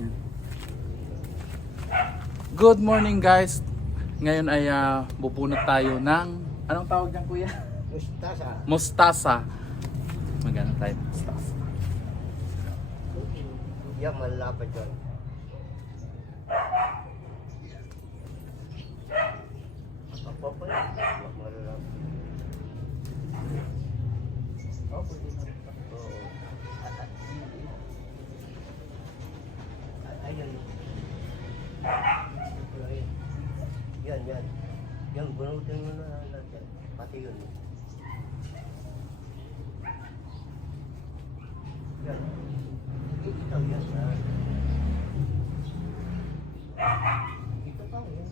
Yan. Good morning guys. Ngayon ay bubunot tayo ng anong tawag diyan kuya? Mustasa. Mustasa. Magana tayo mustasa. Yan, malapad yun. Apa pa yun? Malalapad. Oo. Ayun. Yan. Yan, bunutin mo na natin. Pati yun. Yan. Ito yan. Ito pa yan.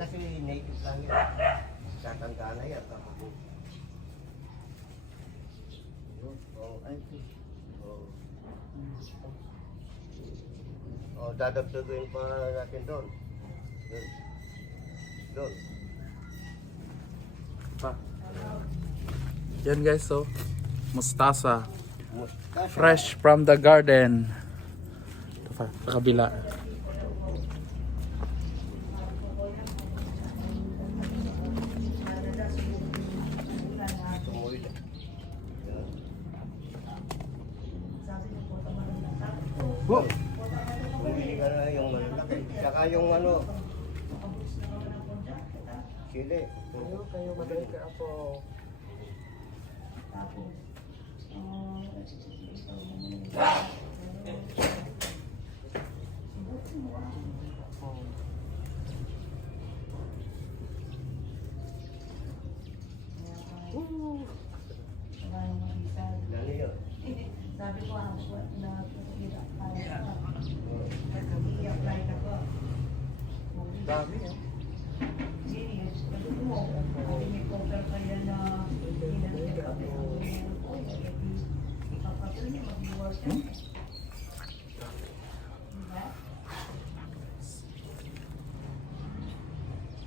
Kasi native lang yan. Tatandaan na yan. Dadagdaguin pa natin doon. Doon. Pa. Yan guys, so mustasa. Mustasa. Fresh from the garden. Ito pa, sa kabila. Tumuloy. Oh. Bumili ka na yung malalaki. Saka yung ano. Sili. Kayo magaling ka ako. Lalo yun. Sabi ko ako na hirap i-apply na ko. Dami eh. Genius. Sabi ko, may cover kaya na hinanagin kami. Ipapatuloy niya mag-work.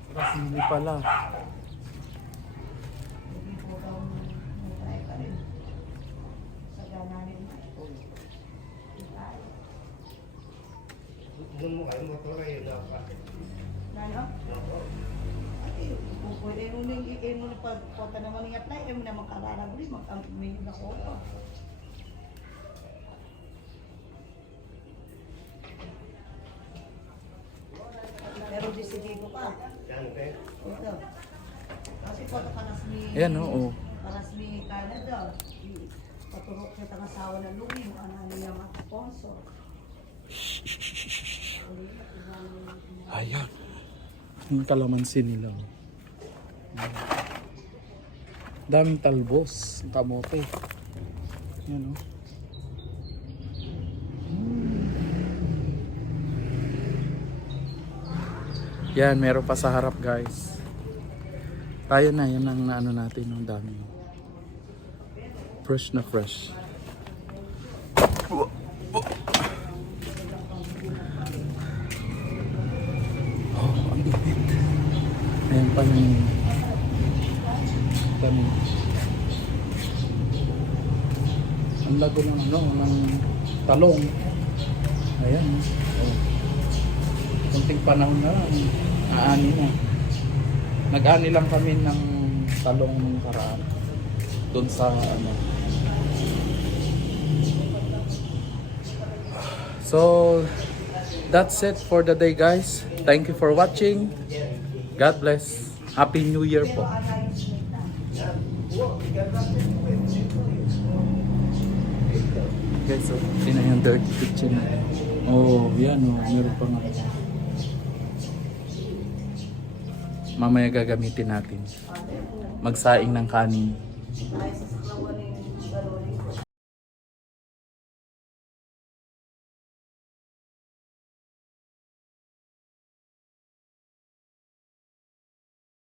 Diba? Sili pala. Hindi po daw may ka rin. Sa gananin na. Doon mo kayo motor kayo na bakit? Ano? Ay, pwede mo nang i-aim mo na pagkota naman ng apply, aim na makararaguli, mag-aminin ako. Pero decidido ka. Yan, okay? Ito. Kasi po, parasmi... Ayan, oo. Parasmi Canada. Paturok siya tang asawa ng Lumi, ano niya mga sponsor. Ayan. Yung kalamansi nila. Daming talbos. Kamote. Yan o. Yan, meron pa sa harap guys. Tayo na, yan ang naano natin. Ang dami. Fresh na fresh. Oh, ang init. Ayan pa yung tanim. Ang lago ng ano, ng talong. Ayan. Oh. Kunting panahon na lang. Aani na. Nag-ani lang kami ng talong nung karaan. Doon sa ano. So, that's it for the day guys. Thank you for watching. God bless. Happy New Year po. Guys, so, yun na yung dirty kitchen. Oh, yan oh. Meron pa nga. Mamaya gagamitin natin. Magsaing ng kanin. Ay, sa saklawan ng